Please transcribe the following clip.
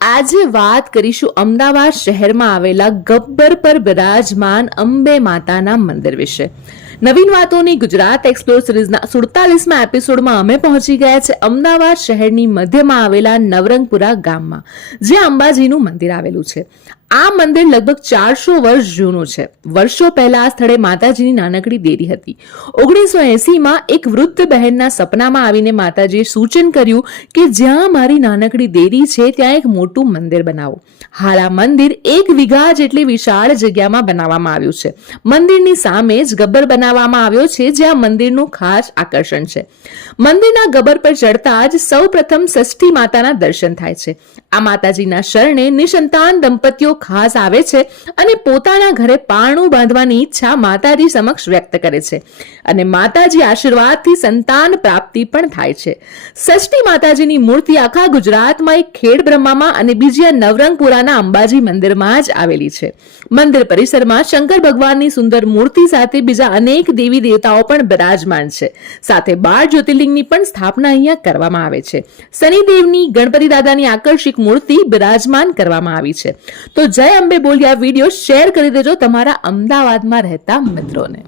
આજે વાત કરીશું અમદાવાદ શહેરમાં આવેલા ગબ્બર પર બિરાજમાન અંબે માતાના મંદિર વિશે. નવીન વાતોની ગુજરાત એક્સપ્લોર સિરીઝના 47મા એપિસોડમાં અમે પહોંચી ગયા છે અમદાવાદ શહેરની મધ્યમાં આવેલા નવરંગપુરા ગામમાં, જ્યાં અંબાજીનું મંદિર આવેલું છે. આ મંદિર લગભગ 400 વર્ષ જૂનું છે. વર્ષો પહેલા આ સ્થળે માતાજીની નાનકડી દેરી હતી. 1980માં એક વૃદ્ધ બહેનના સપનામાં આવીને માતાજીએ સૂચન કર્યું કે જ્યાં મારી નાનકડી દેરી છે ત્યાં એક મોટું મંદિર બનાવો. હાલ આ મંદિર 1 વીઘા જેટલી વિશાળ જગ્યામાં બનાવવામાં આવ્યું છે. મંદિરની સામે જ ગબ્બર બનાવવામાં આવ્યો છે, જ્યાં મંદિરનું ખાસ આકર્ષણ છે. મંદિરના ગબ્બર પર ચડતા જ સૌ પ્રથમ ષષ્ઠી માતાના દર્શન થાય છે. આ માતાજીના શરણે નિસંતાન દંપતીઓ ખાસ આવે છે અને પોતાના ઘરે પારણું બાંધવાની ઈચ્છા માતાજી સમક્ષ વ્યક્ત કરે છે અને માતાજી આશીર્વાદથી સંતાન પ્રાપ્તિ પણ થાય છે. ષષ્ઠી માતાજીની મૂર્તિ આખા ગુજરાતમાં એક ખેડબ્રહ્મામાં અને બીજી નવરંગપુરાના અંબાજી મંદિરમાં જ આવેલી છે. મંદિર પરિસરમાં શંકર ભગવાનની સુંદર મૂર્તિ સાથે બીજા અનેક દેવી દેવતાઓ પણ બિરાજમાન છે. સાથે 12 જ્યોતિર્લિંગની પણ સ્થાપના અહીંયા કરવામાં આવે છે. શનિદેવની, ગણપતિ દાદાની આકર્ષક મૂર્તિ બિરાજમાન કરવામાં આવી છે. તો જય અંબે બોલ્યા વિડીયો શેર કરી દેજો તમારા અમદાવાદમાં રહેતા મિત્રોને.